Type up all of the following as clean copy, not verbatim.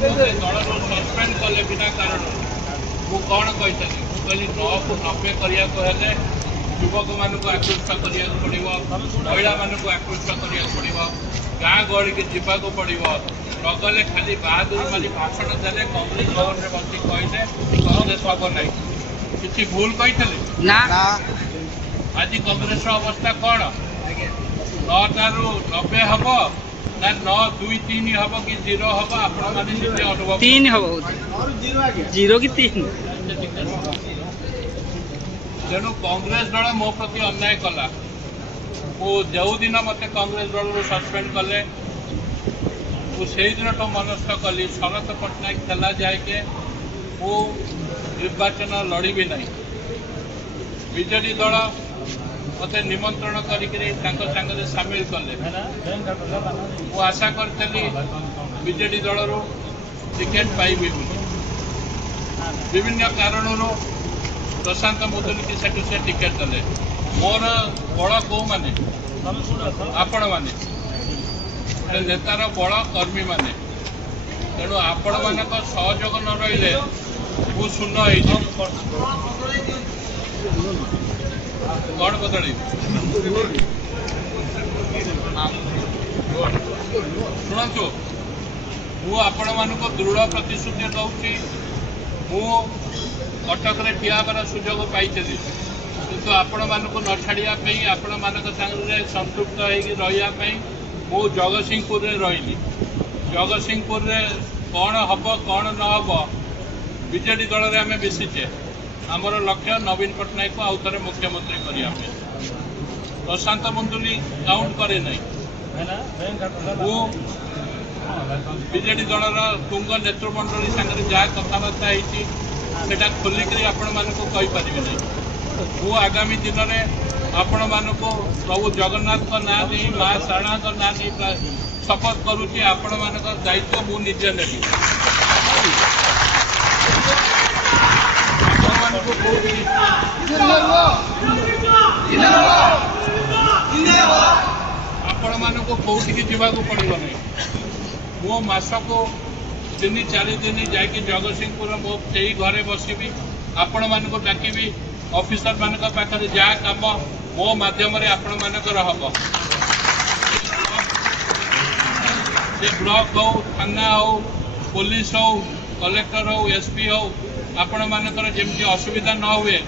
दल सस्पेंड कले बिना कारण मुझे कौन कही कहली 9 को 90 करने युवक मानक आकृष्ट करा पड़ो महिला मानक आकृष्ट करा पड़ो गाँ गहली की जावाक पड़ो नगले खाली बहादुर मारी भाषण देले कांग्रेस भवन में बस कहले कांग्रेस हम ना कि भूल कही आज कांग्रेस अवस्था कौन 9 ठारू 90 हम ना 9 2 3 हम कि 0 हम आपण मैंने अनुभव 3 हम 0 कि 3 तेणु कांग्रेस दल मो प्रति अन्याय कला जो दिन मत कांग्रेस दल सस्पेंड कले से दिन तो मनस्थ कली शरत पट्टनायक थला जाए मु निर्वाचन लड़बी ना बीजेडी दल मत निमंत्रण कर सामिल कले मु आशा करी बीजेडी दल टिकेट पाइबी विभिन्न कारणों प्रशांत मुदुली की से टिकेट देले मोर बड़ कौ माने आपण माने नेतार बड़ कर्मी माने तेणु आपण मान सहयोग न रही मु शून्य कौन बदल शुणु मुझ दृढ़ प्रतिश्रुति दूसरी मु कटक ठियाबार सुजोग पाई किंतु आपण मानक न छाड़ापी आपण मान संतृप्त रही मु जगतसिंहपुर रही जगतसिंहपुर कौन हम कौन न हम बीजेडी दल में आम मिशीचे आमर लक्ष्य नवीन पट्टनायक को आउ थे मुख्यमंत्री करने प्रशांत मुदुली काउंट करे नहीं बीजेडी दल तुंग नेतृमंडली सागर जहाँ कथबार्ता होती सेटा खोलिक आपण मानक कहीपरि नहीं मु आगामी दिन में आपण मानक प्रभु जगन्नाथ ना नहीं माँ शारणा ना नहीं शपथ करुच्ची आपण मानक दायित्व मु निजे नेबी आपण मानक कौटिकी जावाक पड़ो नहीं मो मसक 3-4 दिन जाकि जगतसिंहपुर मो से घरे बसबी आपण मानक डाकबी ऑफिसर मानक पाखे जहाँ कम मो मध्यम आपण मानकर हम ब्लॉक हो थाना हो पुलिस हो कलेक्टर हो एसपी हो आपण मानकर जमी असुविधा न हुए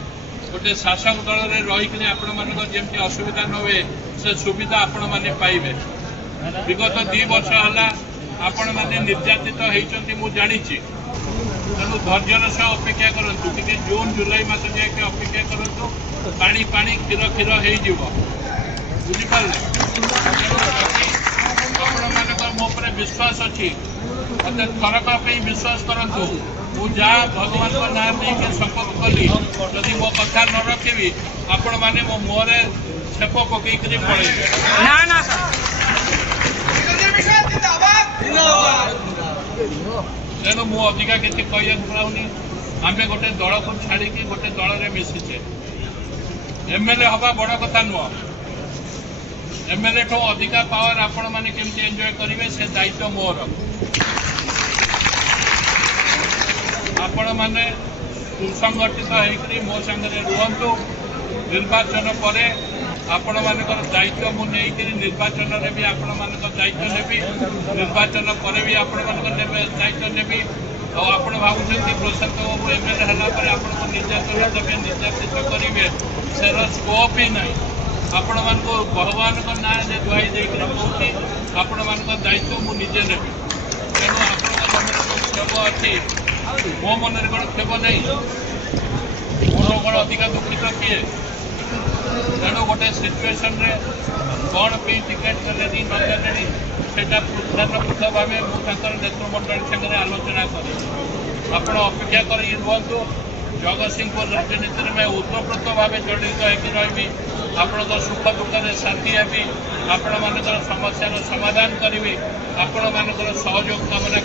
गोटे शासक दल में रहीकि आपण मानकर जमी असुविधा न हुए से सुविधा आपण मैंने पाइबे विगत 2 वर्ष है आपण मैंने निर्यातित होती मु जानी तेणु धैर्यर सह अपेक्षा करूँ कि जून जुलाई मस जाए अपेक्षा करूँ पानी पानी क्षीर क्षीर हो बुझिपारे मो पर विश्वास अच्छी मत थरक विश्वास करूँ मुझा भगवान को नाम नहीं शपथ कली जदि मो कथा न रखी आपण मैंने मो मुहरे छेप पकई पड़े तेणु मु अधिका किसी कह पाऊनी आम गोटे दल को छाड़ी गोटे दल में मिशीचे एमएलए हवा बड़ कथा नुह एमएलए ठू अधिका पावर आपण मैंने केमती एंजॉय करेंगे से दायित्व मोर आपण मैंने सुसंगठित होकर मो सांगे रुहतु निर्वाचन पर आपण मानकर दायित्व मु निर्वाचन में भी आपण मानक दायित्व नेबी निर्वाचन पर भी आपण मानक दायित्व नेबी आपण भावुं प्रशांत बाबू एमएलए है आपको निर्यातन देवे निर्यातित करेंगे सेर स्कोप ही ना आपण मानक भगवान ना दुहाई देकर कहूँ आपण मानक दायित्व मु निजे नेबी तेणु आपण क्षोभ अच्छी मो मन कौन क्षोभ नहीं मोर कौन अधिका दुखित किए तेणु गोटे सिचुएसन कौन पे टिकेट देले नदेले सेटा पृथक भाव मुझे नेतृमंडल सागर आलोचना करें आपण अपेक्षा कर रुहतु जगतसिंहपुर राजनीति में उत्तप्रत भाव जड़ित होकर रही आपण सुख दुख में साथी हेबी आपण मान समस्या समाधान करी आपण मान सहयोग कामना